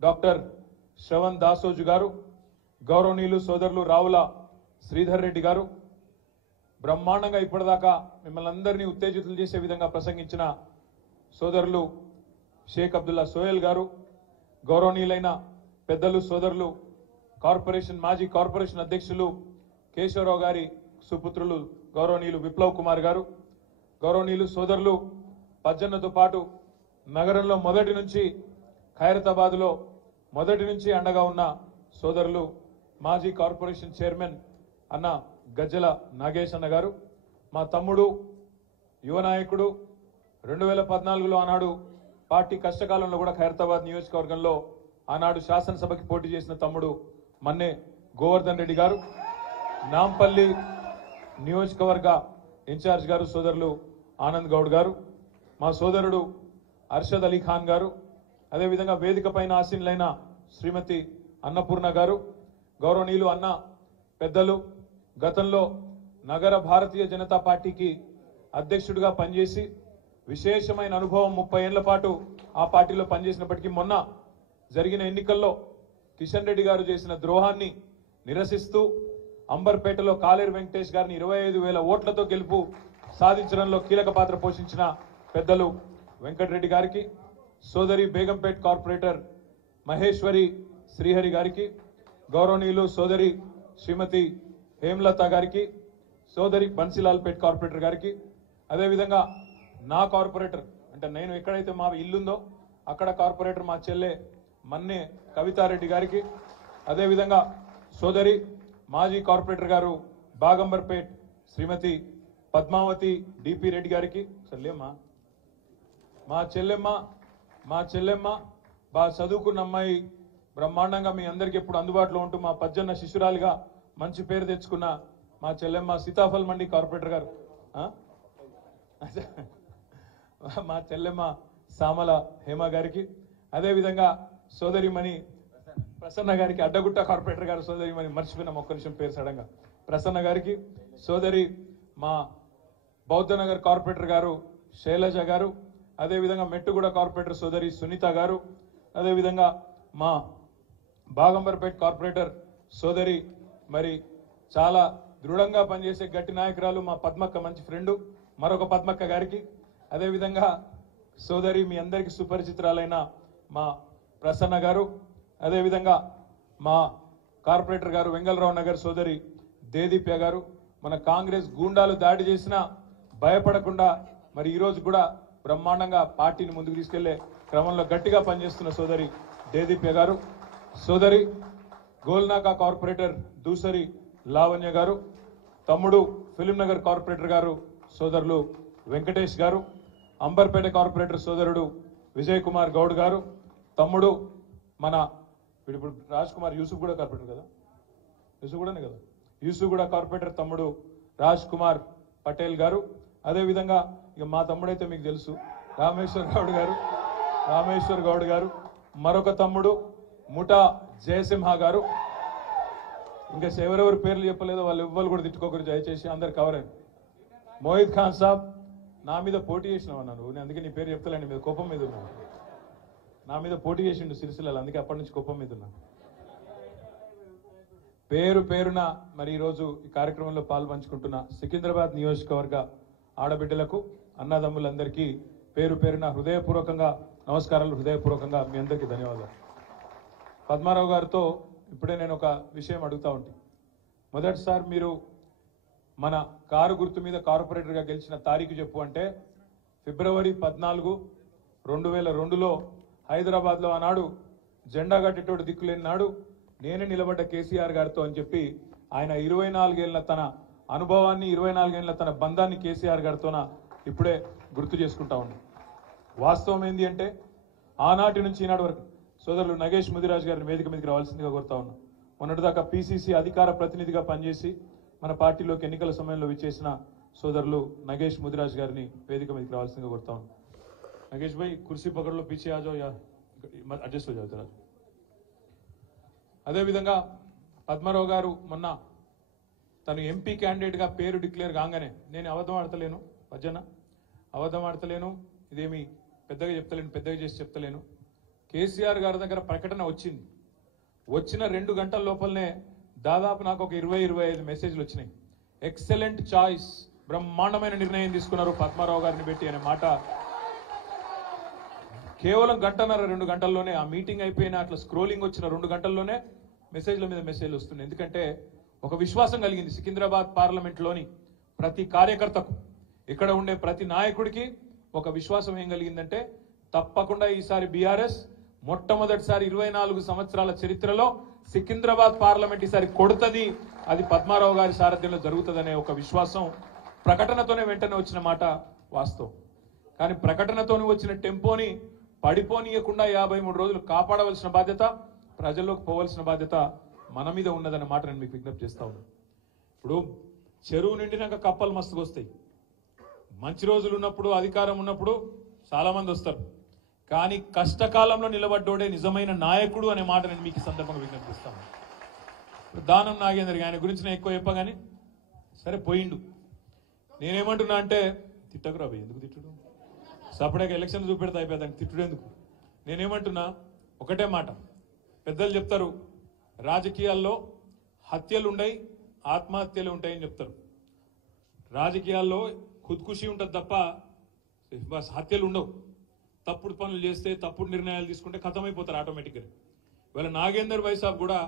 Doctor Shravan Dasoju గారు, గౌరవనీయులు సోదరులు రావుల శ్రీధర్ రెడ్డి గారు, బ్రహ్మాండంగా ఇప్పటిదాకా మిమ్మల్ని అందరినీ ఉత్తేజితులు చేసే విధంగా ప్రసంగించిన సోదరులు షేక్ అబ్దుల్లా సోయల్ గారు, గౌరవనీయులైన పెద్దలు సోదరులు కార్పొరేషన్ మాజీ కార్పొరేషన్ అధ్యక్షులు కేశవరావు గారి సుపుత్రులు గౌరవనీయులు విప్లవ్ కుమార్ గారు, గౌరవనీయులు సోదరులు పజ్జన్నతో పాటు నగరంలో మొదటి నుంచి ఖైరతాబాద్లో మొదటి నుంచి అండగా ఉన్న సోదరులు మాజీ కార్పొరేషన్ చైర్మన్ అన్న గజ్జల నాగేష్ అన్న గారు, మా తమ్ముడు యువ నాయకుడు 2014లో ఆనాడు పార్టీ కష్టకాలంలో కూడా ఖైరతాబాద్ నియోజకవర్గంలో ఆనాడు శాసనసభకి పోటీ చేసిన తమ్ముడు మన్నే గోవర్ధన్ రెడ్డి గారు, నాంపల్లి నియోజకవర్గ ఇన్ఛార్జ్ గారు సోదరులు ఆనంద్ గౌడ్ గారు, మా సోదరుడు అర్షద్ అలీ ఖాన్ గారు, అదేవిధంగా వేదిక పైన ఆసీనులైన శ్రీమతి అన్నపూర్ణ గారు, గౌరవనీయులు అన్న పెద్దలు గతంలో నగర భారతీయ జనతా పార్టీకి అధ్యక్షుడిగా పనిచేసి విశేషమైన అనుభవం 30 ఏళ్ల పాటు ఆ పార్టీలో పనిచేసినప్పటికీ మొన్న జరిగిన ఎన్నికల్లో కిషన్ రెడ్డి గారు చేసిన ద్రోహాన్ని నిరసిస్తూ అంబర్పేటలో కాలేరు వెంకటేష్ గారిని 25,000 ఓట్లతో గెలుపు సాధించడంలో కీలక పాత్ర పోషించిన పెద్దలు వెంకటరెడ్డి గారికి, సోదరి బేగంపేట్ కార్పొరేటర్ మహేశ్వరి శ్రీహరి గారికి, గౌరవనీయులు సోదరి శ్రీమతి హేమలత గారికి, సోదరి బన్సీలాల్పేట్ కార్పొరేటర్ గారికి, అదేవిధంగా నా కార్పొరేటర్ అంటే నేను ఎక్కడైతే మా ఇల్లుందో అక్కడ కార్పొరేటర్ మా చెల్లె మన్నే కవితారెడ్డి గారికి, అదేవిధంగా సోదరి మాజీ కార్పొరేటర్ గారు బాగంబర్పేట్ శ్రీమతి పద్మావతి డిపి రెడ్డి గారికి, చెల్లెమ్మ మా చెల్లెమ్మ బాగా చదువుకున్న అమ్మాయి, బ్రహ్మాండంగా మీ అందరికీ ఎప్పుడు అందుబాటులో ఉంటూ మా పజ్జన్న శిశురాలుగా మంచి పేరు తెచ్చుకున్న మా చెల్లెమ్మ సీతాఫల్ మండి కార్పొరేటర్ గారు, మా చెల్లెమ్మ సామల హేమ గారికి, అదేవిధంగా సోదరిమణి ప్రసన్న గారికి, అడ్డగుట్ట కార్పొరేటర్ గారు సోదరిమణి మర్చిపోయిన ఒక్క నిమిషం పేరు సడన్గా, ప్రసన్న గారికి, సోదరి మా బౌద్ధనగర్ కార్పొరేటర్ గారు శైలజ గారు, అదేవిధంగా మెట్టుగూడ కార్పొరేటర్ సోదరి సునీత గారు, అదేవిధంగా మా బాగంబర్పేట్ కార్పొరేటర్ సోదరి మరి చాలా దృఢంగా పనిచేసే గట్టి నాయకురాలు మా పద్మక్క మంచి ఫ్రెండు మరొక పద్మక్క గారికి, అదేవిధంగా సోదరి మీ అందరికీ సుపరిచితురాలైన మా ప్రసన్న గారు, అదేవిధంగా మా కార్పొరేటర్ గారు వెంగళరావు నగర్ సోదరి దేదీప్య గారు, మన కాంగ్రెస్ గూండాలు దాడి చేసినా భయపడకుండా మరి ఈరోజు కూడా బ్రహ్మాండంగా పార్టీని ముందుకు తీసుకెళ్లే క్రమంలో గట్టిగా పనిచేస్తున్న సోదరి దేదీప్య గారు, సోదరి గోల్నాకా కార్పొరేటర్ దూసరి లావణ్య గారు, తమ్ముడు ఫిలిం నగర్ కార్పొరేటర్ గారు సోదరులు వెంకటేష్ గారు, అంబర్పేట కార్పొరేటర్ సోదరుడు విజయ్ కుమార్ గౌడ్ గారు, తమ్ముడు మన ఇప్పుడు రాజ్ కుమార్ యూసుఫ్ కూడా కార్పొరేటర్ కదా, యూసుఫ్ కూడా కార్పొరేటర్ తమ్ముడు రాజ్ కుమార్ పటేల్ గారు, అదేవిధంగా ఇక మా తమ్ముడైతే మీకు తెలుసు రామేశ్వర్ గౌడ్ గారు, మరొక తమ్ముడు ముఠా జయసింహ గారు, ఇంకా ఎవరెవరు పేర్లు చెప్పలేదో వాళ్ళు ఎవ్వరు కూడా తిట్టుకోకరు దయచేసి, అందరు కవర్ అయ్యింది. మోహిద్ ఖాన్ సాబ్ నా మీద పోటీ చేసినావు అన్నాను, నేను అందుకే నీ పేరు చెప్తలేండి, మీద కోపం మీద ఉన్నాను, నా మీద పోటీ చేసిండు సిరిసిల్లలో, అందుకే అప్పటి నుంచి కోపం మీద ఉన్నా. పేరున మరి ఈరోజు ఈ కార్యక్రమంలో పాల్పంచుకుంటున్న సికింద్రాబాద్ నియోజకవర్గ ఆడబిడ్డలకు అన్నదమ్ములందరికీ పేరున హృదయపూర్వకంగా నమస్కారాలు, హృదయపూర్వకంగా మీ అందరికీ ధన్యవాదాలు. పద్మారావు గారితో ఇప్పుడే నేను ఒక విషయం అడుగుతా ఉంటాను. మొదటిసారి మీరు మన కారు గుర్తు మీద కార్పొరేటర్గా గెలిచిన తారీఖు చెప్పు అంటే ఫిబ్రవరి 14, 2002లో హైదరాబాద్లో ఆనాడు జెండా కట్టేటోడు దిక్కులేని నాడు నేనే నిలబడ్డ కేసీఆర్ గారితో అని చెప్పి ఆయన 24 ఏళ్ల తన అనుభవాన్ని 24 ఏళ్ల తన బంధాన్ని కేసీఆర్ గారితోన ఇప్పుడే గుర్తు చేసుకుంటా ఉన్నాం. వాస్తవం ఏంది అంటే ఆనాటి నుంచి ఈనాటి వరకు సోదరులు నగేష్ ముదిరాజ్ గారిని వేదిక మీదకి రావాల్సిందిగా కోరుతా ఉన్నాం. మొన్నటిదాకా పిసిసి అధికార ప్రతినిధిగా పనిచేసి మన పార్టీలోకి ఎన్నికల సమయంలో విచ్చేసిన సోదరులు నగేష్ ముదిరాజ్ గారిని వేదిక మీదకి రావాల్సిందిగా కోరుతా ఉన్నాం. नगेश भाई कुर्सी पकड़ लो, पीछे आ जाओ या अड्जस्ट हो जाओ जरा. అదే విధంగా పద్మారావు గారు మొన్న తను ఎంపీ క్యాండిడేట్ గా పేరు డిక్లేర్ కాగానే నేను అబద్ధం ఆడతలేను, అబ్బజన అబద్ధం ఆడతలేను, ఇదేమి పెద్దగా చెప్తలేను, పెద్దగా చేసి చెప్తలేను. కేసీఆర్ గారి దగ్గర ప్రకటన వచ్చింది. వచ్చిన 2 గంటల లోపలనే దాదాపు నాకు ఒక 20-25 మెసేజ్లు వచ్చినాయి. ఎక్సలెంట్ చాయిస్, బ్రహ్మాండమైన నిర్ణయం తీసుకున్నారు పద్మారావు గారిని పెట్టి అనే మాట కేవలం గంటన్నర 2 గంటల్లోనే, ఆ మీటింగ్ అయిపోయిన అట్లా స్క్రోలింగ్ వచ్చిన 2 గంటల్లోనే మెసేజ్ల మీద మెసేజ్లు వస్తున్నాయి. ఎందుకంటే ఒక విశ్వాసం కలిగింది సికింద్రాబాద్ పార్లమెంట్లోని ప్రతి కార్యకర్తకు, ఇక్కడ ఉండే ప్రతి నాయకుడికి ఒక విశ్వాసం ఏం కలిగిందంటే తప్పకుండా ఈసారి బీఆర్ఎస్ మొట్టమొదటిసారి 24 సంవత్సరాల చరిత్రలో సికింద్రాబాద్ పార్లమెంట్ ఈసారి కొడుతుంది, అది పద్మారావు గారి సారథ్యంలో జరుగుతుందనే ఒక విశ్వాసం ప్రకటనతోనే వెంటనే వచ్చిన మాట వాస్తవం. కానీ ప్రకటనతోనే వచ్చిన టెంపోని పడిపోనీయకుండా 53 రోజులు కాపాడవలసిన బాధ్యత, ప్రజల్లోకి పోవలసిన బాధ్యత మన మీద ఉన్నదన్న మాట నేను మీకు విజ్ఞప్తి చేస్తా ఉన్నాను. ఇప్పుడు చెరువు నిండినాక కప్పలు మస్తుగా వస్తాయి. మంచి రోజులు ఉన్నప్పుడు, అధికారం ఉన్నప్పుడు చాలా మంది వస్తారు. కానీ కష్టకాలంలో నిలబడ్డోడే నిజమైన నాయకుడు అనే మాట నేను మీకు ఈ సందర్భంగా విజ్ఞప్తిస్తాను. దానం నాగేందర్ ఆయన గురించి నేను ఎక్కువ చెప్పగానే సరే పోయిండు. నేనేమంటున్నా అంటే తిట్టకురా భయ్, ఎందుకు తిట్టుడు, సపరేట్గా ఎలక్షన్ చూపెడితే అయిపోయి దానికి తిట్టుడు ఎందుకు. నేనేమంటున్నా ఒకటే మాట, పెద్దలు చెప్తారు రాజకీయాల్లో హత్యలు ఉండయి ఆత్మహత్యలు ఉంటాయని చెప్తారు. రాజకీయాల్లో ఖుద్కుషి ఉంటుంది తప్ప హత్యలు ఉండవు. తప్పుడు పనులు చేస్తే, తప్పుడు నిర్ణయాలు తీసుకుంటే ఖతమైపోతారు ఆటోమేటిక్గా. ఇవాళ నాగేందర్ భాయ్ సాబ్ కూడా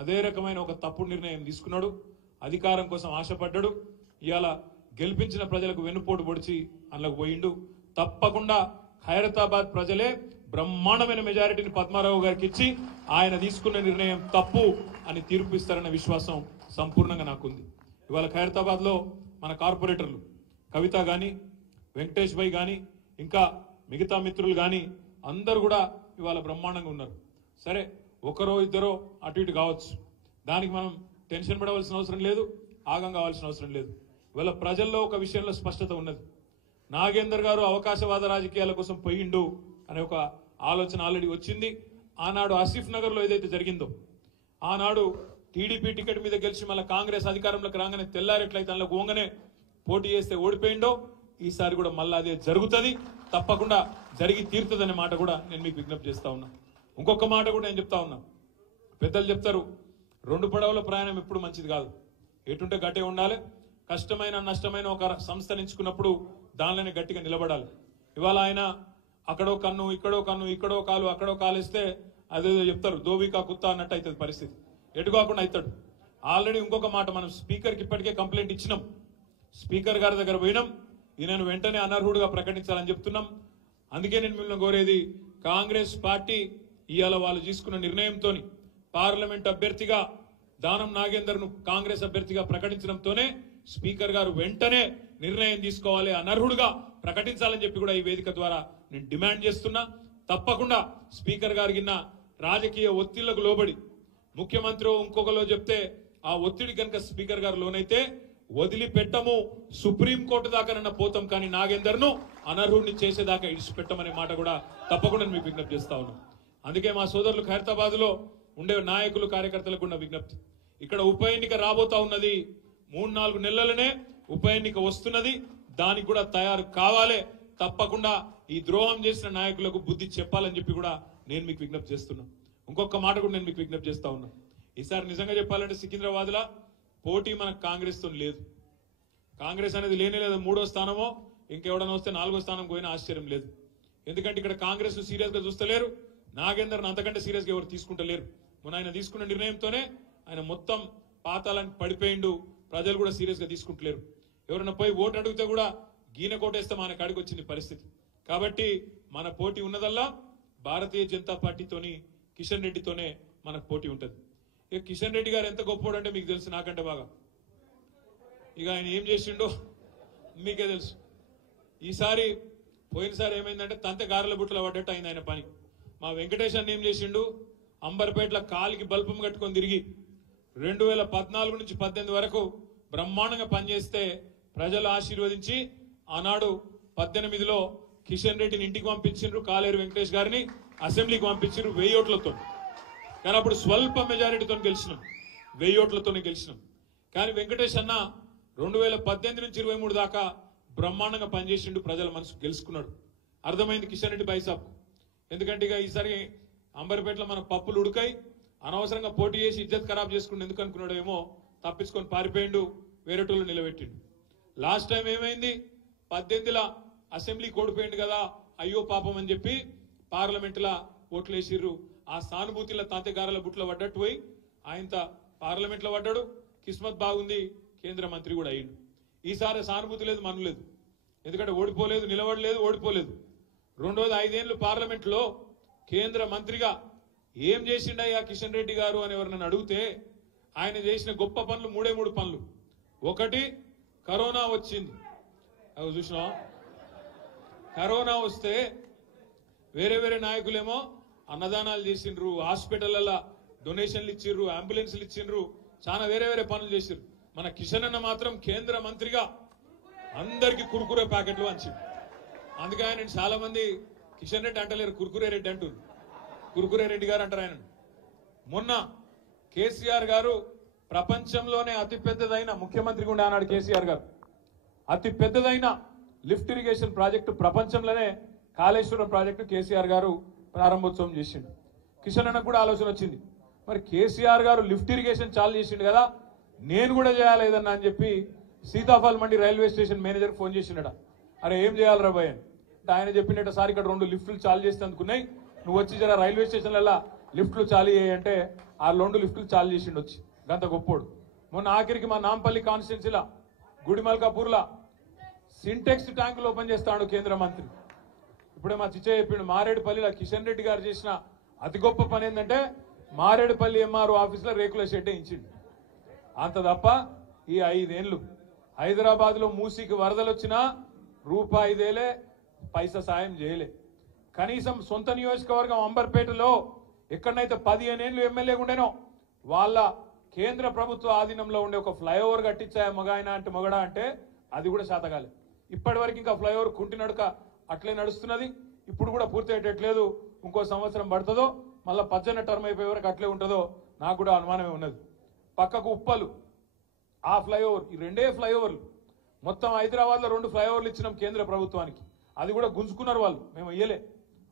అదే రకమైన ఒక తప్పుడు నిర్ణయం తీసుకున్నాడు, అధికారం కోసం ఆశపడ్డాడు. ఇవాళ గెలిపించిన ప్రజలకు వెన్నుపోటు పొడిచి అందులోకి పోయిండు. తప్పకుండా ఖైరతాబాద్ ప్రజలే బ్రహ్మాండమైన మెజారిటీని పద్మారావు గారికి ఇచ్చి ఆయన తీసుకున్న నిర్ణయం తప్పు అని తీర్పు ఇస్తారన్న విశ్వాసం సంపూర్ణంగా నాకుంది. ఇవాళ ఖైరతాబాద్ లో మన కార్పొరేటర్లు కవిత గాని, వెంకటేష్ భాయ్ గాని, ఇంకా మిగతా మిత్రులు గాని అందరూ కూడా ఇవాళ బ్రహ్మాండంగా ఉన్నారు. సరే ఒకరో ఇద్దరో అటు ఇటు కావచ్చు, దానికి మనం టెన్షన్ పడవలసిన అవసరం లేదు, ఆగం కావాల్సిన అవసరం లేదు. ఇవాళ ప్రజల్లో ఒక విషయంలో స్పష్టత ఉన్నది. నాగేందర్ గారు అవకాశవాద రాజకీయాల కోసం పోయిండు అనే ఒక ఆలోచన ఆల్రెడీ వచ్చింది. ఆనాడు ఆసిఫ్ నగర్ లో ఏదైతే జరిగిందో, ఆనాడు టీడీపీ టికెట్ మీద గెలిచి మళ్ళీ కాంగ్రెస్ అధికారంలోకి రాగానే తెల్లారెట్లయితే అందులో ఓంగనే పోటీ చేస్తే ఓడిపోయిండో, ఈసారి కూడా మళ్ళీ అదే జరుగుతుంది, తప్పకుండా జరిగి తీరుతుందనే మాట కూడా నేను మీకు విజ్ఞప్తి చేస్తా ఉన్నా. ఇంకొక మాట కూడా నేను చెప్తా ఉన్నా, పెద్దలు చెప్తారు 2 పడవల ప్రయాణం ఎప్పుడు మంచిది కాదు, ఎటుంటే గట్టే ఉండాలి. కష్టమైన నష్టమైన ఒక సంస్థ ఎంచుకున్నప్పుడు దానిలోనే గట్టిగా నిలబడాలి. ఇవాళ ఆయన అక్కడో కన్ను, ఇక్కడో కన్ను, ఇక్కడో కాలు, అక్కడో కాలేస్తే అదేదో చెప్తారు దోబికా కుత్తా అన్నట్టు అవుతుంది పరిస్థితి, ఎటు కాకుండా అవుతాడు. ఆల్రెడీ ఇంకొక మాట, మనం స్పీకర్కి ఇప్పటికే కంప్లైంట్ ఇచ్చినాం, స్పీకర్ గారి దగ్గర పోయినాం, ఈయనను వెంటనే అనర్హుడుగా ప్రకటించాలని చెప్తున్నాం. అందుకే నేను మిమ్మల్ని కోరేది, కాంగ్రెస్ పార్టీ ఇవాళ వాళ్ళు తీసుకున్న నిర్ణయంతో పార్లమెంట్ అభ్యర్థిగా దానం నాగేందర్ ను కాంగ్రెస్ అభ్యర్థిగా ప్రకటించడంతోనే స్పీకర్ గారు వెంటనే నిర్ణయం తీసుకోవాలి, అనర్హుడుగా ప్రకటించాలని చెప్పి కూడా ఈ వేదిక ద్వారా నేను డిమాండ్ చేస్తున్నా. తప్పకుండా స్పీకర్ గారికి రాజకీయ ఒత్తిళ్లకు లోబడి ముఖ్యమంత్రి ఇంకొకలో చెప్తే ఆ ఒత్తిడి కనుక స్పీకర్ గారు లోనైతే వదిలిపెట్టము, సుప్రీంకోర్టు దాకా పోతాం, కానీ నాగేందర్ ను అనర్హుడిని చేసేదాకా ఇడిచిపెట్టమనే మాట కూడా తప్పకుండా మీకు విజ్ఞప్తి చేస్తా ఉన్నాం. అందుకే మా సోదరులు ఖైరతాబాద్ లో ఉండే నాయకులు కార్యకర్తలకు ఉన్న విజ్ఞప్తి, ఇక్కడ ఉప ఎన్నిక రాబోతా ఉన్నది, 3-4 నెలలనే ఉప ఎన్నిక వస్తున్నది, దానికి కూడా తయారు కావాలి. తప్పకుండా ఈ ద్రోహం చేసిన నాయకులకు బుద్ధి చెప్పాలని చెప్పి కూడా నేను మీకు విజ్ఞప్తి చేస్తున్నా. ఇంకొక మాట కూడా నేను మీకు విజ్ఞప్తి చేస్తా ఉన్నా, ఈసారి నిజంగా చెప్పాలంటే సికింద్రాబాద్ లా పోటీ మనకు కాంగ్రెస్ తో లేదు. కాంగ్రెస్ అనేది లేనే లేదు, 3వ స్థానమో ఇంకెవడన్నా వస్తే 4వ స్థానం పోయినా ఆశ్చర్యం లేదు. ఎందుకంటే ఇక్కడ కాంగ్రెస్ సీరియస్ గా చూస్తలేరు, నాగేందర్ అంతకంటే సీరియస్ గా ఎవరు తీసుకుంటలేరు. మొన్న ఆయన తీసుకున్న నిర్ణయంతోనే ఆయన మొత్తం పాతాలని పడిపోయిండు, ప్రజలు కూడా సీరియస్ గా తీసుకుంటలేరు. ఎవరైనా పోయి ఓటు అడిగితే కూడా గీన కోటేస్తే మన కాడికి వచ్చింది పరిస్థితి. కాబట్టి మన పోటీ ఉన్నదల్లా భారతీయ జనతా పార్టీతోని, కిషన్ రెడ్డితోనే మనకు పోటీ ఉంటుంది. ఇక కిషన్ రెడ్డి గారు ఎంత గొప్పోడు అంటే మీకు తెలుసు నాకంటే బాగా. ఇక ఆయన ఏం చేసిండో మీకే తెలుసు. ఈసారి పోయినసారి ఏమైందంటే తంతె గారెల బుట్టలో పడ్డట్టు అయింది ఆయన పని. మా వెంకటేష్ అన్న ఏం చేసిండు, అంబర్పేటలో కాలికి బల్పం కట్టుకొని తిరిగి 2014 నుంచి 18 వరకు బ్రహ్మాండంగా పనిచేస్తే ప్రజలు ఆశీర్వదించి ఆనాడు 18లో కిషన్ రెడ్డిని ఇంటికి పంపించిండ్రు, కాలేరు వెంకటేష్ గారిని అసెంబ్లీకి పంపించిండ్రు 1000 ఓట్లతో. కానీ అప్పుడు స్వల్ప మెజారిటీతో గెలిచినాం, 1000 ఓట్లతోనే గెలిచినాం. కానీ వెంకటేష్ అన్న 2018 నుంచి 23 దాకా బ్రహ్మాండంగా పనిచేసిండు, ప్రజల మనసు గెలుచుకున్నాడు. అర్థమైంది కిషన్ రెడ్డి బైసాబ్. ఎందుకంటే ఇక ఈసారి అంబర్పేటలో మన పప్పులు ఉడకాయి అనవసరంగా పోటీ చేసి ఇజ్జత్ ఖరాబ్ చేసుకుని ఎందుకు అనుకున్నాడేమో తప్పించుకొని పారిపోయిండు, వేరేటోళ్ళు నిలబెట్టిండు. లాస్ట్ టైం ఏమైంది, 18ల అసెంబ్లీ కోడిపోయిండు కదా, అయ్యో పాపం అని చెప్పి పార్లమెంటులో ఓట్లేసిర్రు. ఆ సానుభూతిలో తాతగారుల బుట్లో పడ్డట్టు పోయి ఆయన పార్లమెంట్లో పడ్డాడు. కిస్మత్ బాగుంది, కేంద్ర మంత్రి కూడా అయ్యిండు. ఈసారి సానుభూతి లేదు, మను లేదు. ఎందుకంటే ఓడిపోలేదు, నిలబడలేదు, ఓడిపోలేదు. రెండోది 5 ఏళ్ళు పార్లమెంట్లో కేంద్ర మంత్రిగా ఏం చేసిండయ్యా కిషన్ రెడ్డి గారు అని ఎవరినైనా అడిగితే ఆయన చేసిన గొప్ప పనులు 3 పనులు. ఒకటి, కరోనా వచ్చింది. అవి చూసినా, కరోనా వస్తే వేరే నాయకులేమో అన్నదానాలు చేసిండ్రు, హాస్పిటల్ల డొనేషన్లు ఇచ్చిండ్రు, అంబులెన్స్లు ఇచ్చిండ్రు, చాలా వేరే పనులు చేసిండ్రు. మన కిషన్ అన్న మాత్రం కేంద్ర మంత్రిగా అందరికి కుర్కురే ప్యాకెట్లు వంచింది. అందుకే ఆయన చాలా మంది కిషన్ రెడ్డి అంటలేరు, కుర్కురే రెడ్డి అంటారు. కుర్కురే రెడ్డి గారు అంటారు ఆయన. మొన్న కేసీఆర్ గారు ప్రపంచంలోనే అతిపెద్దదైన ముఖ్యమంత్రిగా ఉండే అన్నాడు కేసీఆర్ గారు. అతి పెద్దదైన లిఫ్ట్ ఇరిగేషన్ ప్రాజెక్టు ప్రపంచంలోనే కాళేశ్వరం ప్రాజెక్టు కేసీఆర్ గారు ప్రారంభోత్సవం చేసిండు. కిషన్ అన్నకు కూడా ఆలోచన వచ్చింది, మరి కేసీఆర్ గారు లిఫ్ట్ ఇరిగేషన్ చాలు చేసిండు కదా, నేను కూడా చేయాలేదన్నా అని చెప్పి సీతాఫల్ మండి రైల్వే స్టేషన్ మేనేజర్ ఫోన్ చేసిండట. అరే ఏం చేయాలి రా భయ్ అంటే ఆయన చెప్పినట్టు, సార్ ఇక్కడ 2 లిఫ్టులు చాలు చేస్తే అందుకున్నాయి, నువ్వు వచ్చి జర రైల్వే స్టేషన్లలో లిఫ్టులు చాలు చేయంటే ఆ 2 లిఫ్టులు చాలు చేసిండు వచ్చి. గంత గొప్పోడు. మొన్న ఆఖరికి మా నాంపల్లి కాన్స్టిట్యున్సీలా గుడిమల్కాపూర్లా సింటెక్స్ ట్యాంకులు ఓపెన్ చేస్తాడు కేంద్ర మంత్రి. ఇప్పుడే మా చిచ్చయ్య చెప్పిండు, మారేడుపల్లిలో కిషన్ రెడ్డి గారు చేసిన అతి గొప్ప పని ఏంటంటే మారేడుపల్లి ఎంఆర్ఓ ఆఫీసులో రేకుల షెడ్ వేయించిండు. అంత తప్ప ఈ 5 ఏళ్ళు హైదరాబాద్ లో మూసీకి వరదలు వచ్చినా రూపాయి దేలే, పైసా సాయం చేయలే. కనీసం సొంత నియోజకవర్గం అంబర్పేటలో ఎక్కడనైతే 15 ఏళ్ళు ఎమ్మెల్యేగా ఉండేనో వాళ్ళ కేంద్ర ప్రభుత్వ ఆధీనంలో ఉండే ఒక ఫ్లైఓవర్ కట్టించాయా మగాయన అంటే మొగడా అంటే అది కూడా శాతగాలి. ఇప్పటి వరకు ఇంకా ఫ్లైఓవర్ కుంటి నడక అట్లే నడుస్తున్నది. ఇప్పుడు కూడా పూర్తి అయ్యేటట్లేదు. ఇంకో సంవత్సరం పడుతుందో మళ్ళీ 18 టర్మ్ అయిపోయే వరకు అట్లే ఉంటుందో నాకు కూడా అనుమానమే ఉన్నది. పక్కకు ఉప్పలు, ఆ ఫ్లైఓవర్, ఈ 2 ఫ్లైఓవర్లు మొత్తం హైదరాబాద్ లో 2 ఫ్లైఓవర్లు ఇచ్చినాం కేంద్ర ప్రభుత్వానికి. అది కూడా గుంజుకున్నారు వాళ్ళు, మేము ఇయ్యలే.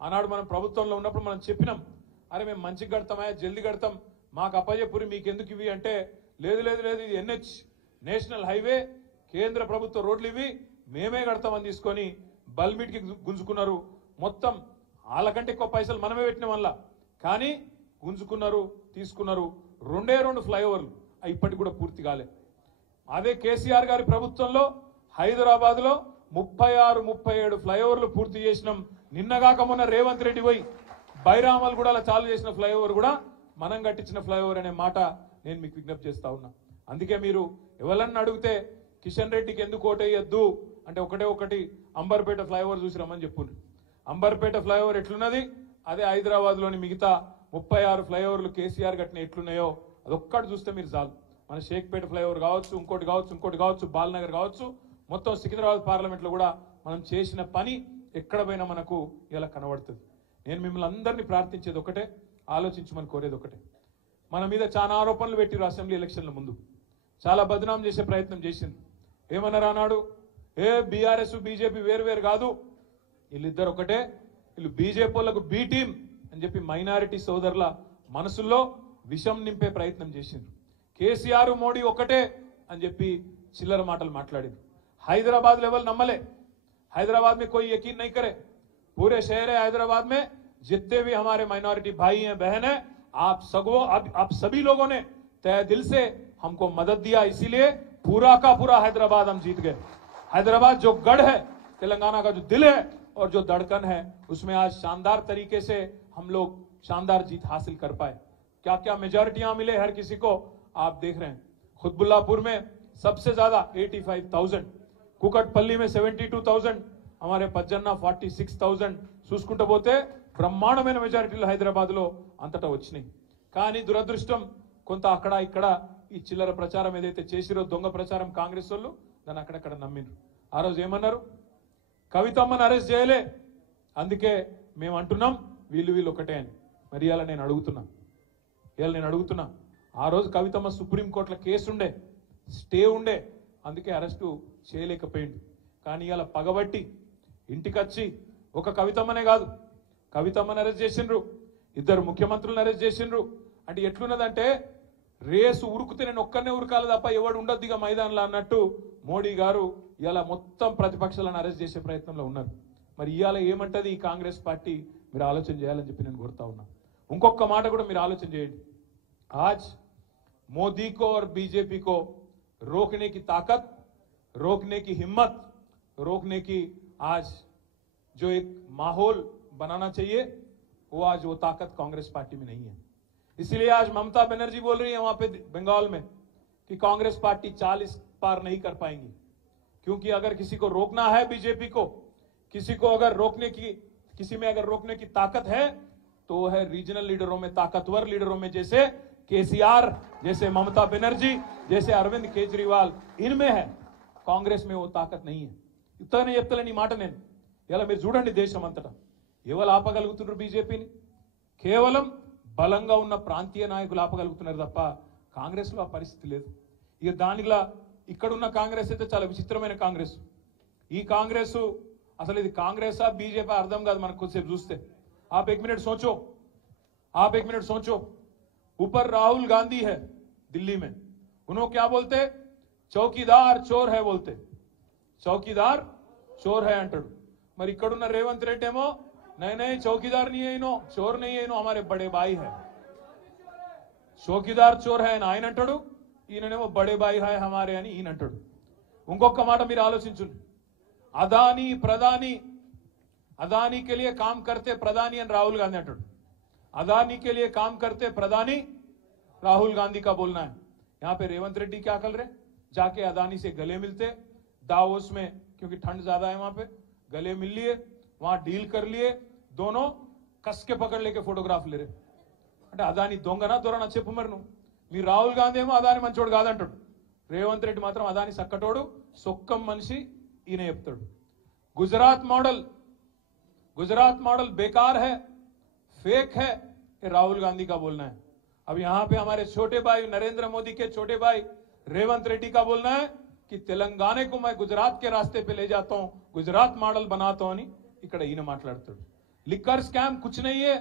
ఆనాడు మనం ప్రభుత్వంలో ఉన్నప్పుడు మనం చెప్పినాం, అరే మేము మంచిగా కడతామా, జల్దీ కడతాం, మాకు అప్పజెప్పురి మీకు ఎందుకు ఇవి అంటే, లేదు లేదు లేదు ఇది NH నేషనల్ హైవే, కేంద్ర ప్రభుత్వ రోడ్లు ఇవి, మేమే కడతామని తీసుకొని బల్మిట్కి గుంజుకున్నారు. మొత్తం వాళ్ళకంటే ఎక్కువ పైసలు మనమే పెట్టిన వల్ల, కానీ గుంజుకున్నారు, తీసుకున్నారు. 2 ఫ్లైఓవర్లు ఇప్పటికి కూడా పూర్తి కాలే. అదే కేసీఆర్ గారి ప్రభుత్వంలో హైదరాబాద్ లో 36-37 ఫ్లైఓవర్లు పూర్తి చేసినాం. నిన్నగాక మొన్న రేవంత్ రెడ్డి పోయి బైరామల్ కూడా చాలు చేసిన ఫ్లైఓవర్ కూడా మనం కట్టించిన ఫ్లైఓవర్ అనే మాట నేను మీకు విజ్ఞప్తి చేస్తా ఉన్నా. అందుకే మీరు ఎవరన్నా అడిగితే కిషన్ రెడ్డికి ఎందుకు ఓటేయద్దు అంటే ఒకటి అంబర్పేట ఫ్లైఓవర్ చూసి రమ్మని చెప్పుండ్రు. అంబర్పేట ఫ్లైఓవర్ ఎట్లున్నది, అదే హైదరాబాద్ లోని మిగతా 36 ఫ్లైఓవర్లు కేసీఆర్ కట్టిన ఎట్లున్నాయో అదొక్కటి చూస్తే మీరు చాలు. మన షేక్పేట ఫ్లైఓవర్ కావచ్చు, ఇంకోటి కావచ్చు, బాల్నగర్ కావచ్చు, మొత్తం సికింద్రాబాద్ పార్లమెంట్ లో కూడా మనం చేసిన పని ఎక్కడ పోయినా మనకు ఇలా కనబడుతుంది. నేను మిమ్మల్ని అందరినీ ప్రార్థించేది ఒకటే, ఆలోచించమని కోరేది ఒకటే. మన మీద చాలా ఆరోపణలు పెట్టిరు అసెంబ్లీ ఎలక్షన్ల ముందు, చాలా బదనాం చేసే ప్రయత్నం చేసింది. ఏమన్నారు అన్నాడు, బీఆర్ఎస్ బీజేపీ వేరు కాదు, వీళ్ళిద్దరు ఒకటే, వీళ్ళు బీజేపీ వాళ్ళకు బి టీం అని చెప్పి మైనారిటీ సోదరుల మనసుల్లో విషం నింపే ప్రయత్నం చేసిండ్రు. కేసీఆర్ మోడీ ఒకటే అని చెప్పి చిల్లర మాటలు మాట్లాడింది. हैदराबाद लेवल नम्मले, हैदराबाद में कोई यकीन नहीं करे, पूरे शहर है हैदराबाद में जितने भी हमारे माइनॉरिटी भाई हैं बहन हैं, आप सभी लोगों ने तय दिल से हमको मदद दिया, इसीलिए पूरा का पूरा हैदराबाद हम जीत गए। हैदराबाद जो गढ़ है, तेलंगाना का जो दिल है और जो धड़कन है, उसमें आज शानदार तरीके से हम लोग शानदार जीत हासिल कर पाए। क्या क्या मेजॉरिटियां मिले हर किसी को आप देख रहे हैं। खुतबुल्लापुर में सबसे ज्यादा 85,000, कुकटपल्ली में 72,000, हमारे पज्जन्ना 46,000 చూసుకుంటూ పోతే బ్రహ్మాండమైన మెజారిటీలు హైదరాబాద్ లో అంతటా వచ్చినాయి. కానీ దురదృష్టం కొంత అక్కడ ఇక్కడ ఈ చిల్లర ప్రచారం ఏదైతే చేసిరో దొంగ ప్రచారం కాంగ్రెస్ వాళ్ళు దాన్ని అక్కడక్కడ నమ్మిండ్రు. ఆ రోజు ఏమన్నారు, కవితమ్మని అరెస్ట్ చేయలే, అందుకే మేము అంటున్నాం వీళ్ళు ఒకటే అని. మరి ఇవాళ నేను అడుగుతున్నా, ఆ రోజు కవితమ్మ సుప్రీంకోర్టులో కేసు ఉండే, స్టే ఉండే, అందుకే అరెస్టు చేయలేకపోయింది. కానీ ఇలా పగబట్టి ఇంటికి వచ్చి ఒక కవితమ్మనే కాదు, కవితమ్మని అరెస్ట్ చేసిండ్రు, ఇద్దరు ముఖ్యమంత్రులను అరెస్ట్ చేసిండ్రు. అంటే ఎట్లున్నదంటే రేసు ఉరుకుతే నేను ఒక్కనే ఉరకాలి తప్ప ఎవడు ఉండొద్దు ఇక మైదానంలో అన్నట్టు మోడీ గారు ఇలా మొత్తం ప్రతిపక్షాలను అరెస్ట్ చేసే ప్రయత్నంలో ఉన్నారు. మరి ఇవాళ ఏమంటది ఈ కాంగ్రెస్ పార్టీ? మీరు ఆలోచన చేయాలని చెప్పి నేను కోరుతా ఉన్నా. ఇంకొక మాట కూడా మీరు ఆలోచన చేయండి. आज मोदी को और बीजेपी को रोकने की ताकत, रोकने की हिम्मत, रोकने की आज जो एक माहौल बनाना चाहिए वो आज वो ताकत कांग्रेस पार्टी में नहीं है. इसलिए आज ममता बनर्जी बोल रही है वहां पे बंगाल में कि कांग्रेस पार्टी 40 पार नहीं कर पाएंगी, क्योंकि अगर किसी को रोकना है बीजेपी को, किसी को अगर रोकने की, किसी में अगर रोकने की ताकत है तो वो है रीजनल लीडरों में, ताकतवर लीडरों में, जैसे केसीआर, जैसे ममता बनर्जी, जैसे अरविंद केजरीवाल, इनमें है. कांग्रेस में वो ताकत नहीं है. ఇతనే చెప్తలేని మాట నేను. ఇలా మీరు చూడండి దేశం అంతటా ఎవరు ఆపగలుగుతున్నారు బీజేపీని? కేవలం బలంగా ఉన్న ప్రాంతీయ నాయకులు ఆపగలుగుతున్నారు తప్ప కాంగ్రెస్ లో ఆ పరిస్థితి లేదు. ఇక దానిలా ఇక్కడున్న కాంగ్రెస్ అయితే చాలా విచిత్రమైన కాంగ్రెస్. ఈ కాంగ్రెస్ అసలు ఇది కాంగ్రెసా బీజేపీ అర్థం కాదు మనకు కొద్దిసేపు చూస్తే. आप एक मिनट सोचो, आप एक मिनट सोचो. ऊपर राहुल गांधी है दिल्ली में, उन्होंने क्या बोलते? चौकीदार चोर है बोलते. चौकीदार चोर है अंटाడు. మరి ఇక్కడున్న రేవంత్ రెడ్డి ఏమో नहीं चौकीदार नहीं है इनो, चोर नहीं है इनो, हमारे बड़े भाई है. चौकीदार चोर है ఆయన అంటాడు, ఈయననేమో బడే భాई है हमारे అని ఈయన అంటాడు. ఇంకొక మాట మీరు ఆలోచించండి. అదానీ ప్రధాని, अदानी के लिए काम करते प्रधानी एंड राहुल गांधी अंटाడు. अदानी के लिए काम करते प्रधानी राहुल गांधी का बोलना है. यहाँ पे रेवंत रेड्डी क्या कर रहे? जाके अदानी से गले मिलते दावोस में, क्योंकि ठंड ज्यादा है वहां पे, गले मिल लिए, वहां डील कर लिए, दोनों कस के पकड़ लेके फोटोग्राफ ले रहे. అంటే అదాని దొంగనా దొరనా చెప్పు మరి నువ్వు. మీ రాహుల్ గాంధీ ఏమో అదాని మంచోడు కాదంటాడు, రేవంత్ రెడ్డి మాత్రం అదాని సక్కటోడు, సొక్కం మనిషి ఈయన చెప్తాడు. गुजरात मॉडल बेकार है, फेक है, ये राहुल गांधी का बोलना है. अब यहां पे हमारे छोटे भाई नरेंद्र मोदी के छोटे भाई रेवंत रेड्डी का बोलना है कि तेलंगाना को मैं गुजरात के रास्ते पे ले जाता हूं, गुजरात मॉडल बनाता हूं అని ఇక్కడ ఈయన మాట్లాడుతాడు. लिकर स्कैम कुछ नहीं है,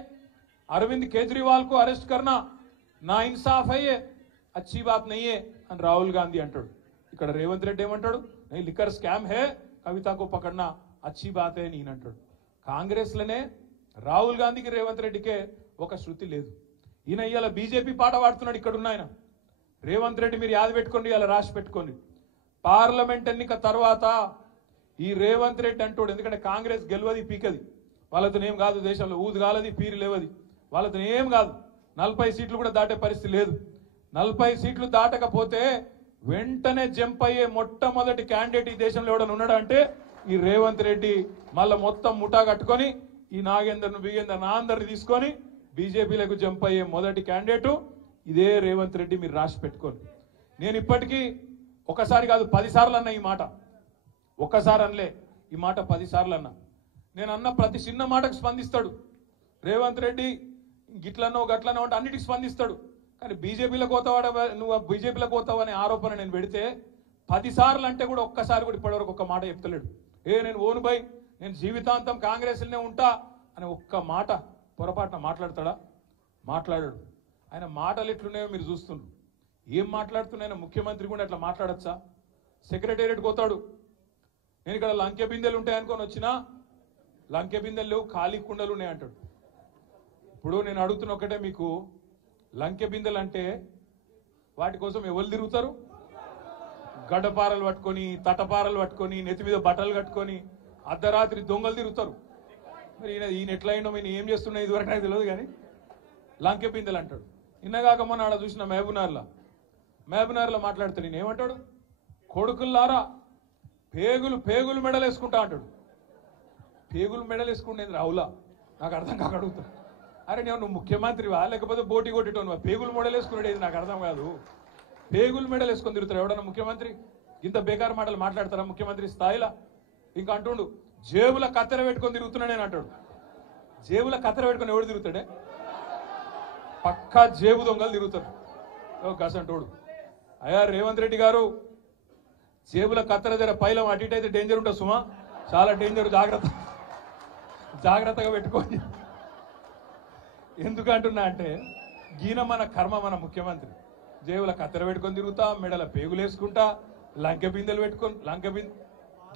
अरविंद केजरीवाल को अरेस्ट करना ना इंसाफ है, ये अच्छी बात नहीं है అని రాహుల్ గాంధీ అంటాడు. ఇక్కడ రేవంత్ రెడ్డి ఏమంటాడు? नहीं लिकर स्कैम है, कविता को पकड़ना अच्छी बात है అని ఈయన అంటాడు. కాంగ్రెస్ లోనే రాహుల్ గాంధీకి రేవంత్ రెడ్డికే ఒక శృతి లేదు. ఈయన ఇవాళ బీజేపీ పాట పాడుతున్నాడు. ఇక్కడ ఉన్న ఆయన రేవంత్ రెడ్డి మీరు యాద పెట్టుకోండి, ఇలా రాసి పెట్టుకోండి. పార్లమెంట్ ఎన్నిక తర్వాత ఈ రేవంత్ రెడ్డి అంటాడు, ఎందుకంటే కాంగ్రెస్ గెలవది పీకది, వాళ్ళతో ఏం కాదు, దేశంలో ఊదు కాలది పీరు లేవది, వాళ్ళతో ఏం కాదు. 40 సీట్లు కూడా దాటే పరిస్థితి లేదు. 40 సీట్లు దాటకపోతే వెంటనే జంప్ అయ్యే మొట్టమొదటి క్యాండిడేట్ ఈ దేశంలో ఎవడన్నా ఉన్నాడా అంటే ఈ రేవంత్ రెడ్డి. మళ్ళా మొత్తం ముఠా కట్టుకొని ఈ నాగేందర్ను బిగేందర్ నా అందరిని తీసుకొని బీజేపీలకు జంప్ అయ్యే మొదటి క్యాండిడేట్ ఇదే రేవంత్ రెడ్డి. మీరు రాసి పెట్టుకోండి. నేను ఇప్పటికీ ఒకసారి కాదు 10 సార్లు అన్నా ఈ మాట. ఒక్కసారి అనలే ఈ మాట, 10 సార్లు అన్నా. నేను అన్న ప్రతి చిన్న మాటకు స్పందిస్తాడు రేవంత్ రెడ్డి. గిట్లనో గట్లనో అంటే అన్నిటికి స్పందిస్తాడు. కానీ బీజేపీలో పోతావాడ, నువ్వు బీజేపీలో పోతావు అనే ఆరోపణ నేను పెడితే 10 సార్లు అంటే కూడా ఒక్కసారి కూడా ఇప్పటివరకు ఒక్క మాట చెప్తలేడు. నేను ఓను బై, నేను జీవితాంతం కాంగ్రెస్లోనే ఉంటా అని ఒక్క మాట పొరపాటున మాట్లాడతాడా? మాట్లాడాడు. ఆయన మాటలు ఎట్లున్నాయో మీరు చూస్తున్నారు. ఏం మాట్లాడుతున్నాయో ముఖ్యమంత్రి కూడా అట్లా మాట్లాడచ్చా? సెక్రటేరియట్ పోతాడు, నేను ఇక్కడ లంకె బిందెలు ఉంటాయనుకొని వచ్చినా లంకె బిందెలు లేవు, ఖాళీ కుండలు ఉన్నాయి అంటాడు. ఇప్పుడు నేను అడుగుతున్న ఒకటే, మీకు లంకె బిందెలు అంటే వాటి కోసం ఎవరు తిరుగుతారు? గడ్డపారలు పట్టుకొని, తటపారలు పట్టుకొని, నెత్తి మీద బట్టలు కట్టుకొని అర్ధరాత్రి దొంగలు తిరుగుతారు. మరి ఈయన ఎట్లా అయినా నేను ఏం చేస్తున్నా ఇదివరకు నాకు తెలియదు, కానీ లంకె బిందెలు అంటాడు. నిన్నగాక మొన్న ఆడ చూసిన మహబూబ్నగర్లో మాట్లాడితే నేను ఏమంటాడు? కొడుకుల్లారా పేగులు మెడలు వేసుకుంటా అంటాడు. పేగులు మెడలు వేసుకుంటేది రావులా? నాకు అర్థం కాక అడుగుతా. అరే నువ్వు ముఖ్యమంత్రివా లేకపోతే బోటి కొట్టేటోనువా? పేగులు మెడలు వేసుకునేది నాకు అర్థం కాదు. పేగులు మెడలు వేసుకొని తిరుగుతారు ఎవడన్నా ముఖ్యమంత్రి? ఇంత బేకారు మాటలు మాట్లాడతారా ముఖ్యమంత్రి స్థాయిలో? ఇంకా అంటుండు జేబుల కత్తెర పెట్టుకొని తిరుగుతున్నా నేను అంటాడు. జేబుల కత్తెర పెట్టుకొని ఎవడు తిరుగుతాడే? పక్కా జేబు దొంగలు తిరుగుతారు గసంటోడు. అయ్యా రేవంత్ రెడ్డి గారు, జేబుల కత్తెర దగ్గర పైలం అటు ఇటు అయితే డేంజర్ ఉంటుంది సుమా, చాలా డేంజర్, జాగ్రత్తగా పెట్టుకోండి. ఎందుకంటున్నా అంటే గీన మన కర్మ మన ముఖ్యమంత్రి జేబుల కత్తెర పెట్టుకొని తిరుగుతా మెడల పేగులు వేసుకుంటా లంకె బిందెలు పెట్టుకొని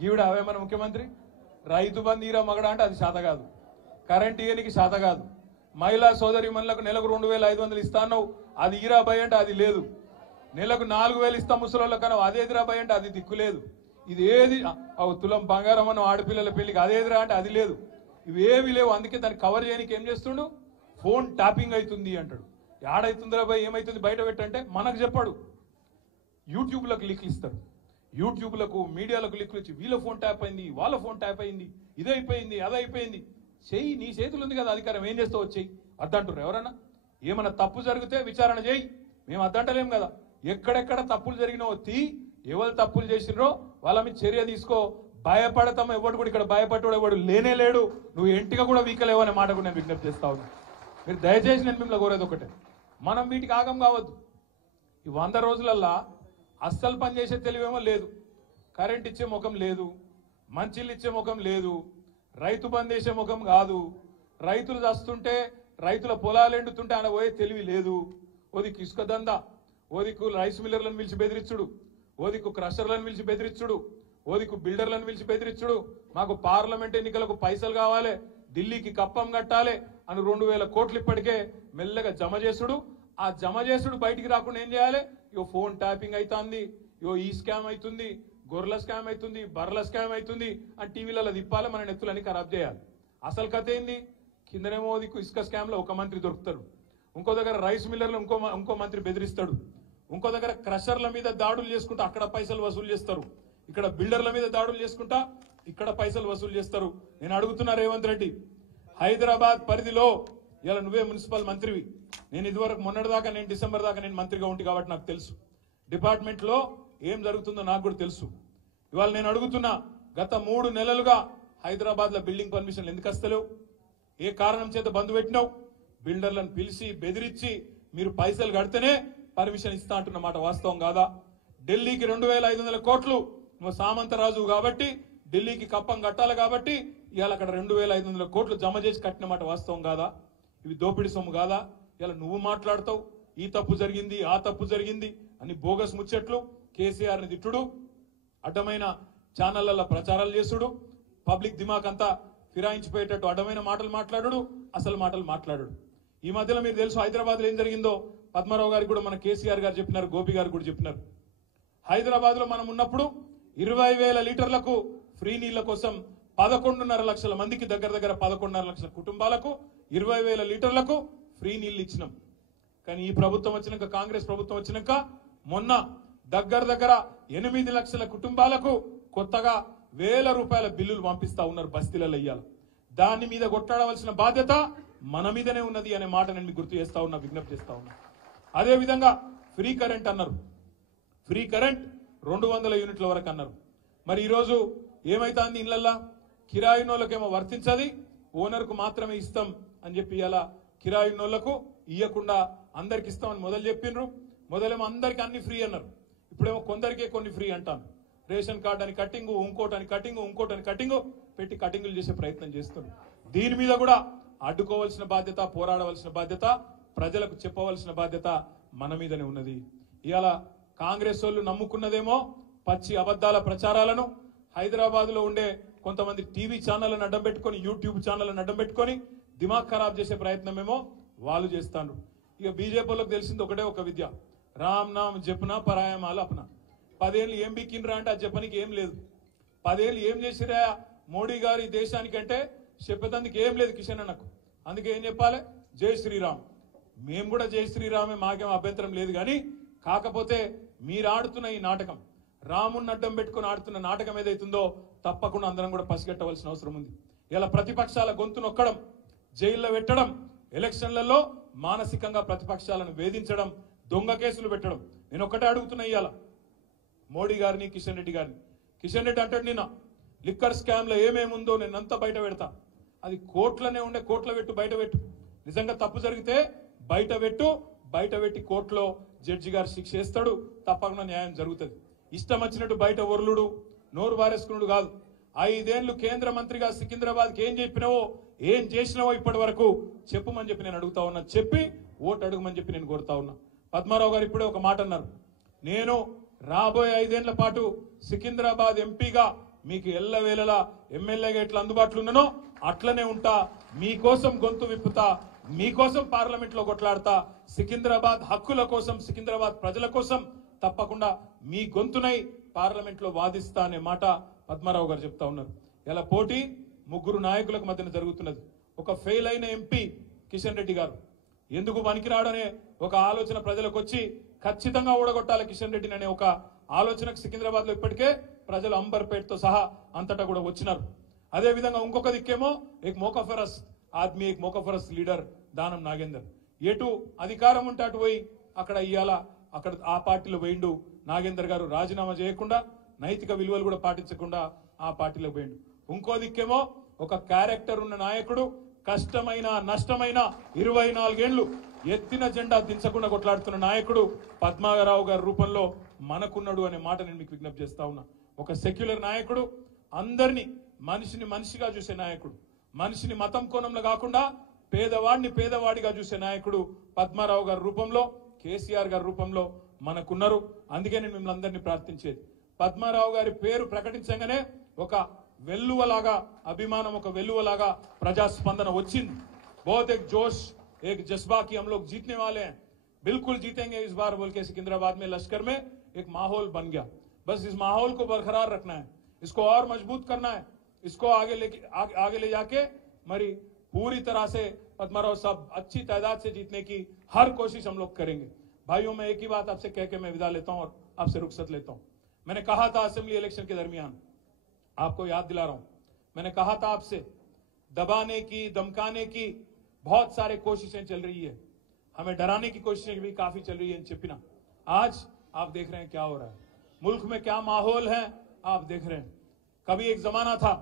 గీవుడు అవే మన ముఖ్యమంత్రి. రైతు బంధు ఈరా మగడ అంటే అది శాత కాదు, కరెంట్ ఇయనికి శాత కాదు, మహిళా సోదరి మనులకు నెలకు 2500 ఇస్తాను అది ఈరా భయ అంటే అది లేదు, నెలకు 4000 ఇస్తా ముసలోళ్ళ కన్నా అదేదిరా భయ అంటే అది దిక్కులేదు, ఇది ఏది తులం బంగారం అన్న ఆడపిల్లల పెళ్లికి అదేదిరా అంటే అది లేదు, ఇవేవి లేవు. అందుకే దాన్ని కవర్ చేయడానికి ఏం చేస్తుండు, ఫోన్ ట్యాపింగ్ అవుతుంది అంటాడు. ఏడైతుందిరా భయ్ ఏమైతుంది బయట పెట్టంటే మనకు చెప్పాడు. యూట్యూబ్లకు లింక్లు ఇస్తాడు, యూట్యూబ్లకు మీడియాలకు లింక్లు ఇచ్చి వీళ్ళ ఫోన్ ట్యాప్ అయింది వాళ్ళ ఫోన్ ట్యాప్ అయింది ఇది అయిపోయింది అది అయిపోయింది. చెయ్యి, నీ చేతులు ఉంది కదా అధికారం, ఏం చేస్తావు వచ్చేయి అద్దంటారు ఎవరన్నా. ఏమన్నా తప్పు జరిగితే విచారణ చేయి, మేము అద్దంటలేం కదా. ఎక్కడెక్కడ తప్పులు జరిగినావో ఎవరు తప్పులు చేసినో వాళ్ళ మీద చర్య తీసుకో. భయపడతాం ఎవడు కూడా ఇక్కడ భయపడ్డాడు ఎవడు లేనే లేడు. నువ్వు ఎంటిగా కూడా వీకలేవు అనే మాట కూడా నేను విజ్ఞప్తి చేస్తా ఉన్నా. మీరు దయచేసి నేను మిమ్మల్ని కోరేది ఒకటే, మనం వీటికి ఆగం కావద్దు. ఈ 100 రోజులల్లా అస్సలు పనిచేసే తెలివేమో లేదు, కరెంట్ ఇచ్చే ముఖం లేదు, మంచిళ్ళు ఇచ్చే ముఖం లేదు, రైతు బంద్ చేసే ముఖం కాదు, రైతులు చస్తుంటే రైతుల పొలాలు ఎండుతుంటే ఆయన పోయే తెలివి లేదు. ఓదికు ఇసుక దందా, ఓదికు రైస్ మిల్లర్లను పిలిచి బెదిరించుడు, ఓదికు క్రషర్లను పిలిచి బెదిరించుడు, ఓదికు బిల్డర్లను పిలిచి బెదిరించుడు, మాకు పార్లమెంట్ ఎన్నికలకు పైసలు కావాలి, ఢిల్లీకి కప్పం కట్టాలి అని 2000 కోట్లు ఇప్పటికే మెల్లగా జమ చేసుడు. ఆ జమ చేసుడు బయటికి రాకుండా ఏం చేయాలి, ఇగో ఫోన్ ట్యాపింగ్ అవుతుంది, ఇగో ఈ స్కామ్ అవుతుంది, గొర్రెల స్కామ్ అవుతుంది, బర్రెల స్కామ్ అవుతుంది అని టీవీలలో తిప్పాలి, మన నెత్తులని ఖరాబ్ చేయాలి. అసలు కథ ఏంది, కిందనేమో ఇసుక స్కామ్ లో ఒక మంత్రి దొరుకుతాడు, ఇంకో దగ్గర రైస్ మిల్లర్లు ఇంకో మంత్రి బెదిరిస్తాడు, ఇంకో దగ్గర క్రషర్ల మీద దాడులు చేసుకుంటా అక్కడ పైసలు వసూలు చేస్తారు, ఇక్కడ బిల్డర్ల మీద దాడులు చేసుకుంటా ఇక్కడ పైసలు వసూలు చేస్తారు. నేను అడుగుతున్నా రేవంత్ రెడ్డి, హైదరాబాద్ పరిధిలో ఇలా నువ్వే మున్సిపల్ మంత్రివి, నేను ఇదివరకు మొన్నటిదాకా నేను డిసెంబర్ దాకా నేను మంత్రిగా ఉంటి కాబట్టి నాకు తెలుసు డిపార్ట్మెంట్ లో ఏం జరుగుతుందో నాకు కూడా తెలుసు. ఇవాళ నేను అడుగుతున్నా, గత 3 నెలలుగా హైదరాబాద్ లో బిల్డింగ్ పర్మిషన్లు ఎందుకు వస్తలేవు, ఏ కారణం చేత బంద్ పెట్టినావు? బిల్డర్లను పిలిచి బెదిరించి మీరు పైసలు కడితేనే పర్మిషన్ ఇస్తా అంటున్న మాట వాస్తవం కాదా? ఢిల్లీకి 2500 కోట్లు నువ్వు సామంతరాజు కాబట్టి ఢిల్లీకి కప్పం కట్టాలి కాబట్టి ఇవాళ అక్కడ 2500 కోట్లు జమ చేసి కట్టిన మాట వాస్తవం కాదా? ఇవి దోపిడీ సొమ్ము కాదా? ఇలా నువ్వు మాట్లాడతావు ఈ తప్పు జరిగింది ఆ తప్పు జరిగింది అని బోగస్ ముచ్చట్లు, కేసీఆర్ ని తిట్టుడు, అడ్డమైన ఛానళ్లలో ప్రచారాలు చేసుడు, పబ్లిక్ దిమాక్ అంతా ఫిరాయించిపోయేటట్టు అడ్డమైన మాటలు మాట్లాడు, అసలు మాటలు మాట్లాడు. ఈ మధ్యలో మీరు తెలుసు హైదరాబాద్ లో ఏం జరిగిందో పద్మారావు గారికి కూడా మన కేసీఆర్ గారు చెప్పినారు, గోపి గారు కూడా చెప్పినారు. హైదరాబాద్ లో మనం ఉన్నప్పుడు 20,000 లీటర్లకు ఫ్రీ నీళ్ల కోసం 11.5 లక్షల మందికి దగ్గర 11.5 లక్షల కుటుంబాలకు 20,000 లీటర్లకు ఫ్రీ నీళ్లు ఇచ్చినాం. కానీ ఈ ప్రభుత్వం వచ్చినాక, కాంగ్రెస్ ప్రభుత్వం వచ్చినాక మొన్న దగ్గర 8 లక్షల కుటుంబాలకు కొత్తగా 1000 రూపాయల బిల్లులు పంపిస్తా ఉన్నారు బస్తీలలో ఇయ్యాలి. దాని మీద కొట్టాడవలసిన బాధ్యత మన మీదనే ఉన్నది అనే మాట నేను మీకు గుర్తు చేస్తా ఉన్నా, విజ్ఞప్తి చేస్తా ఉన్నా. అదే విధంగా ఫ్రీ కరెంట్ అన్నారు, ఫ్రీ కరెంట్ 200 యూనిట్ల వరకు అన్నారు. మరి ఈరోజు ఏమైతుంది, ఇళ్లల్లా కిరాయినోళ్ళకేమో వర్తించది, ఓనర్కు మాత్రమే ఇస్తాం అని చెప్పి ఇలా కిరాయినోళ్లకు ఇయ్యకుండా అందరికి ఇస్తామని మొదలు చెప్పిండ్రు. మొదలేమో అందరికి అన్ని ఫ్రీ అన్నారు, ఇప్పుడేమో కొందరికే కొన్ని ఫ్రీ అంటాను. రేషన్ కార్డు అని కట్టింగు, ఇంకోటని కట్టింగు పెట్టి కటింగులు చేసే ప్రయత్నం చేస్తున్నారు. దీని మీద కూడా అడ్డుకోవాల్సిన బాధ్యత, పోరాడవలసిన బాధ్యత, ప్రజలకు చెప్పవలసిన బాధ్యత మన మీదనే ఉన్నది. ఇవాళ కాంగ్రెస్ వాళ్ళు నమ్ముకున్నదేమో పచ్చి అబద్దాల ప్రచారాలను, హైదరాబాద్ లో ఉండే కొంతమంది టీవీ ఛానళ్లను అడ్డం పెట్టుకొని, యూట్యూబ్ ఛానళ్లను అడ్డం పెట్టుకొని దిమాగ్ ఖరాబ్ చేసే ప్రయత్నమేమో వాళ్ళు చేస్తాను. ఇక బీజేపీలకు తెలిసింది ఒకటే ఒక విద్య, రామ్ నామ్ జపనా పరాయమాల అప్నా. 10 ఏళ్ళు ఏం బిక్కినరా అంటే అది చెప్పనికి ఏం లేదు. 10 ఏళ్ళు ఏం చేసిరా మోడీ గారు ఈ దేశానికంటే చెప్పేందుకు ఏం లేదు కిషన్ అన్నకు. అందుకే ఏం చెప్పాలి, జై శ్రీరామ్. మేము కూడా జై శ్రీరామే, మాకేం అభ్యంతరం లేదు. కానీ కాకపోతే మీరు ఆడుతున్న ఈ నాటకం, రాముని అడ్డం పెట్టుకుని ఆడుతున్న నాటకం ఏదైతుందో తప్పకుండా అందరం కూడా పసిగట్టవలసిన అవసరం ఉంది. ఇలా ప్రతిపక్షాల గొంతు నొక్కడం, జైల్లో పెట్టడం, ఎలక్షన్లలో మానసికంగా ప్రతిపక్షాలను వేధించడం, దొంగ కేసులు పెట్టడం. నేను ఒక్కటే అడుగుతున్నా ఇవాళ మోడీ గారిని, కిషన్ రెడ్డి గారిని. కిషన్ రెడ్డి అంటాడు నిన్న లిక్కర్ స్కామ్ లో ఏమేముందో నేనంతా బయట పెడతా. అది కోర్టులోనే ఉండే, కోర్టులో పెట్టు, బయట పెట్టు. నిజంగా తప్పు జరిగితే బయట పెట్టు, బయట పెట్టి కోర్టులో జడ్జి గారు శిక్ష వేస్తాడు, తప్పకుండా న్యాయం జరుగుతుంది. ఇష్టం వచ్చినట్టు బయట ఒర్లుడు, నోరు వారేసుకున్నాడు కాదు. 5 ఏళ్లు కేంద్ర మంత్రిగా సికింద్రాబాద్కి ఏం చెప్పినావో ఏం చేసినావో ఇప్పటి వరకు చెప్పమని చెప్పి నేను అడుగుతా ఉన్నా. చెప్పి ఓటు అడుగుమని చెప్పి నేను కోరుతా ఉన్నా. పద్మారావు గారు ఇప్పుడే ఒక మాట అన్నారు, నేను రాబోయే 5 ఏళ్ల పాటు సికింద్రాబాద్ ఎంపీగా మీకు ఎల్లవేళలా ఎమ్మెల్యేగా ఎట్లా అందుబాటులో ఉన్నానో అట్లనే ఉంటా, మీకోసం గొంతు విప్పుతా, మీకోసం పార్లమెంట్ లో కొట్లాడతా, సికింద్రాబాద్ హక్కుల కోసం, సికింద్రాబాద్ ప్రజల కోసం తప్పకుండా మీ గొంతునై పార్లమెంట్ లో వాదిస్తా అనే మాట పద్మారావు గారు చెప్తా ఉన్నారు. ఇలా పోటీ 3 నాయకులకు మధ్యన జరుగుతున్నది. ఒక ఫెయిల్ అయిన ఎంపీ కిషన్ రెడ్డి గారు ఎందుకు పనికిరాడనే ఒక ఆలోచన ప్రజలకు వచ్చి ఖచ్చితంగా ఓడగొట్టాలి కిషన్ రెడ్డిని అనే ఒక ఆలోచనకు సికింద్రాబాద్ లో ఇప్పటికే ప్రజలు అంబర్పేటతో సహా అంతటా కూడా వచ్చినారు. అదే విధంగా ఇంకొక దిక్కేమో ఏక్ మోకఫరస్ ఆద్మీ, ఏక్ మోకఫరస్ లీడర్ దానం నాగేందర్. ఎటు అధికారం ఉంటే అటు పోయి అక్కడ ఇయ్యాల అక్కడ ఆ పార్టీలో పోయిండు నాగేందర్ గారు, రాజీనామా చేయకుండా నైతిక విలువలు కూడా పాటించకుండా ఆ పార్టీలో పోయిండు. ఇంకో దిక్కేమో ఒక క్యారెక్టర్ ఉన్న నాయకుడు కష్టమైన నష్టమైన 24 ఏళ్లు ఎత్తిన జెండా దించకుండా కొట్లాడుతున్న నాయకుడు పద్మారావు గారి రూపంలో మనకున్నాడు అనే మాట నేను మీకు విజ్ఞప్తి చేస్తా ఉన్నా. ఒక సెక్యులర్ నాయకుడు, అందరినీ మనిషిని మనిషిగా చూసే నాయకుడు, మనిషిని మతం కోణంలో కాకుండా పేదవాడిని పేదవాడిగా చూసే నాయకుడు పద్మారావు గారి రూపంలో, కేసీఆర్ గారి రూపంలో మనకున్నారు. అందుకే నేను మిమ్మల్ని అందరినీ ప్రార్థించేది, పద్మారావు గారి పేరు ప్రకటించగానే ఒక వెల్లువలాగా అభిమానం, ఒక వెల్లువలాగా ప్రజాస్పందన వచ్చింది. बहुत एक जोश, एक जज्बा कि हम लोग जीतने वाले हैं, बिल्कुल जीतेंगे इस बार बोल के सिकंदराबाद में लश्कर में एक माहौल बन गया. बस इस माहौल को बरकरार रखना है, इसको और मजबूत करना है, इसको आगे ले जाके मरी पूरी तरह से पद्माराव साहब अच्छी तादाद से जीतने की हर कोशिश हम लोग करेंगे. भाइयों, मैं एक ही बात आपसे कह के मैं विदा लेता हूं और आपसे रुखसत लेता हूं. मैंने कहा था असेंबली इलेक्शन के दरमियान, आपको याद दिला रहा हूं, मैंने कहा था आपसे दबाने की, धमकाने की बहुत सारे कोशिशें चल रही है, हमें डराने की कोशिशें भी काफी चल रही है इन चिपिना. आज आप देख रहे हैं क्या हो रहा है, मुल्क में क्या माहौल है आप देख रहे हैं. कभी एक जमाना था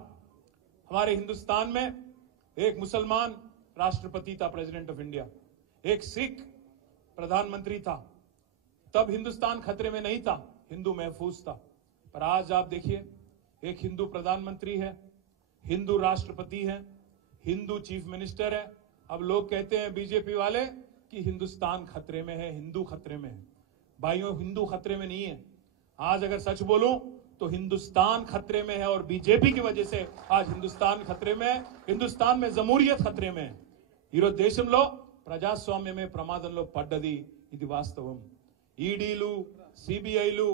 हमारे हिंदुस्तान में, एक मुसलमान राष्ट्रपति था, प्रेसिडेंट ऑफ इंडिया, एक सिख प्रधानमंत्री था. तब हिंदुस्तान खतरे में नहीं था, हिंदू महफूज था. पर आज आप देखिए, एक हिंदू प्रधानमंत्री है, हिंदू राष्ट्रपति है, हिंदू चीफ मिनिस्टर है. अब लोग कहते हैं बीजेपी वाले कि हिंदुस्तान खतरे में है, हिंदू खतरे में है. भाइयों, हिंदू खतरे में नहीं है. आज अगर सच बोलूं तो हिंदुस्तान खतरे में है और बीजेपी की वजह से आज हिंदुस्तान खतरे में है. हिंदुस्तान में जमूरियत खतरे में है. ఈరోజు దేశంలో ప్రజాస్వామ్యమే ప్రమాదంలో పడ్డది, ఇది వాస్తవం. ఈడీలు, సిబిఐలు,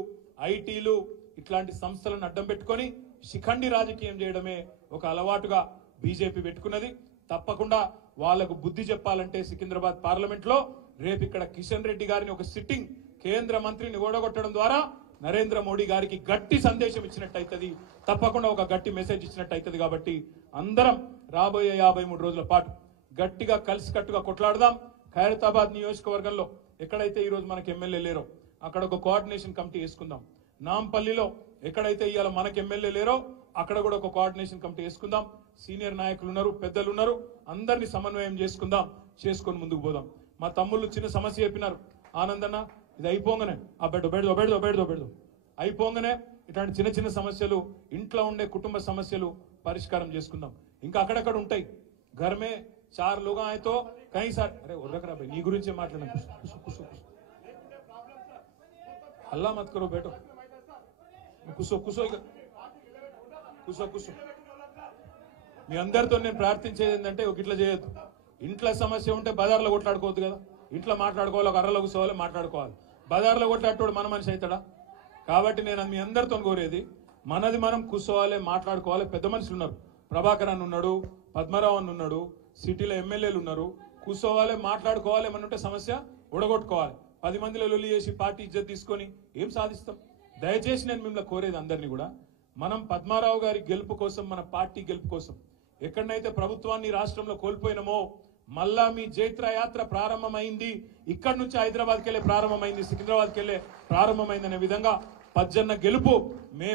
ఐటీలు ఇట్లాంటి సంస్థలను అడ్డం పెట్టుకొని శిఖండి రాజకీయం చేయడమే ఒక అలవాటుగా బీజేపీ పెట్టుకున్నది. తప్పకుండా వాళ్లకు బుద్ధి చెప్పాలంటే సికింద్రాబాద్ పార్లమెంట్ లో రేపు ఇక్కడ కిషన్ రెడ్డి గారిని ఒక సిట్టింగ్ కేంద్ర మంత్రిని ఓడగొట్టడం ద్వారా నరేంద్ర మోడీ గారికి గట్టి సందేశం ఇచ్చినట్టయితది, తప్పకుండా ఒక గట్టి మెసేజ్ ఇచ్చినట్టయితది. కాబట్టి అందరం రాబోయే 53 రోజుల పాటు గట్టిగా కలిసికట్టుగా కొట్లాడదాం. ఖైరతాబాద్ నియోజకవర్గంలో ఎక్కడైతే ఈ రోజు మనకి ఎమ్మెల్యే లేరో అక్కడ ఒక కోఆర్డినేషన్ కమిటీ వేసుకుందాం. నాంపల్లిలో ఎక్కడైతే ఇవాళ మనకి ఎమ్మెల్యే లేరో అక్కడ కూడా ఒక కోఆర్డినేషన్ కమిటీ వేసుకుందాం. సీనియర్ నాయకులు ఉన్నారు, పెద్దలు ఉన్నారు, అందరినీ సమన్వయం చేసుకొని ముందుకు పోదాం. మా తమ్ముళ్ళు చిన్న సమస్య చెప్పినారు, ఆనందన్న ఇది అయిపోగానే ఆ బెడ్దో అయిపోగానే ఇట్లాంటి చిన్న చిన్న సమస్యలు, ఇంట్లో ఉండే కుటుంబ సమస్యలు పరిష్కారం చేసుకుందాం. ఇంకా అక్కడక్కడ ఉంటాయి. घर में 4 लोग आए तो कहीं सारे अरे रख रहा भाई नी गुరించి మాట్లాడను. हल्ला मत करो बैठो, కూసో. మీ అందరితో నేను ప్రార్థించేది ఏంటంటే ఒక ఇట్లా చేయొద్దు. ఇంట్లో సమస్య ఉంటే బజార్లో కొట్లాడుకోవద్దు కదా. ఇంట్లో మాట్లాడుకోవాలి, ఒక అర్రలో కూర్చోవాలి, మాట్లాడుకోవాలి. బజార్లో కొట్లాడేటోడు మన మనిషి అవుతాడా? కాబట్టి నేను మీ అందరితో కోరేది, మనది మనం కూర్చోవాలి, మాట్లాడుకోవాలి. పెద్ద మనుషులు ఉన్నారు, ప్రభాకర్ అన్న ఉన్నాడు, పద్మరావు అన్న ఉన్నాడు, సిటీలో ఎమ్మెల్యేలు ఉన్నారు. కూర్చోవాలి, మాట్లాడుకోవాలి. ఏమన్నుంటే సమస్య ఉడగొట్టుకోవాలి. 10 మందిలో లొల్లి చేసి పార్టీ ఇజ్జత్ తీసుకొని ఏం సాధిస్తాం? దయచేసి నేను మిమ్మల్ని కోరేది అందరినీ కూడా, మనం పద్మారావు గారి గెలుపు కోసం, మన పార్టీ గెలుపు కోసం ఎక్కడైతే ప్రభుత్వాన్ని రాష్ట్రంలో కోల్పోయినామో మళ్ళా మీ జైత్ర యాత్ర ప్రారంభమైంది. ఇక్కడి నుంచి హైదరాబాద్కి వెళ్ళే ప్రారంభమైంది, సికింద్రాబాద్కి వెళ్ళే ప్రారంభమైందనే విధంగా పజ్జన్న గెలుపు మే